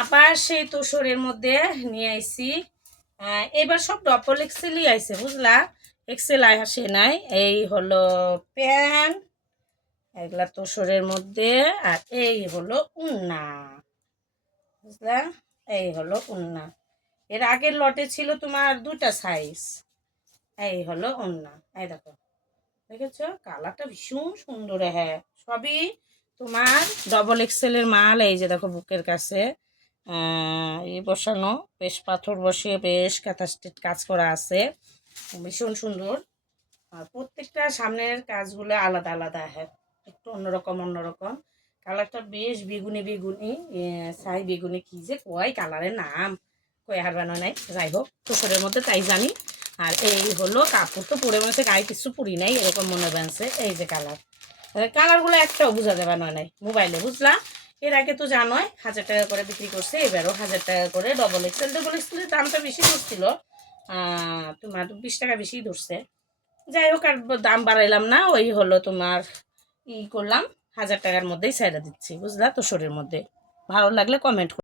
আবার সেই তোষরের মধ্যে নিয়ে আইছি। এবার সব ডবল এক্সেলই আইছে, বুঝলা? এক্সেল আসে নাই। এই হলো প্যান্ট, এগুলা তোষরের মধ্যে। আর এই হলো উন্না, বুঝলা? এই হলো উন্না। এর আগের লটে ছিল তোমার 2টা সাইজ। এই হলো উন্না। এই দেখো, দেখেছো কালারটা ভীষণ সুন্দর। হ্যাঁ, সবই তোমার ডবল এক্সেলের মাল। এই যে দেখো বুকের কাছে এই বসানো, বেশ পাথর বসিয়ে বেশ কাঁথা স্টিচ কাজ করা আছে, ভীষণ সুন্দর। আর প্রত্যেকটা সামনের কাজগুলো আলাদা আলাদা। হ্যাঁ, একটু অন্যরকম অন্যরকম। কালারটা বেশ বেগুনি বেগুনি, ছাই বেগুনি, কি যে কয় কালারের নাম কয়ে হারবানো নাই। যাই হোক, তোষরের মধ্যে তাই জানি। আর এই হলো কাপড়, তো পরে মনে হচ্ছে গায়ে কিছু পরি নাই এরকম মনে বানছে। এই যে কালার, কালারগুলো একটাও বোঝা যাবে নাই মোবাইলে, বুঝলা? এর আগে তো জানোই 1000 টাকা করে বিক্রি করছে, এবারও 1000 টাকা করে। ডবল এক্সেলের দামটা বেশি ধরছিল, তোমার 20 টাকা বেশি ধরছে। যাই হোক, আর দাম বাড়াইলাম না। ওই হলো তোমার করলাম, 1000 টাকার মধ্যেই ছাইড়া দিচ্ছি, বুঝলা? তোষরের মধ্যে। ভালো লাগলে কমেন্ট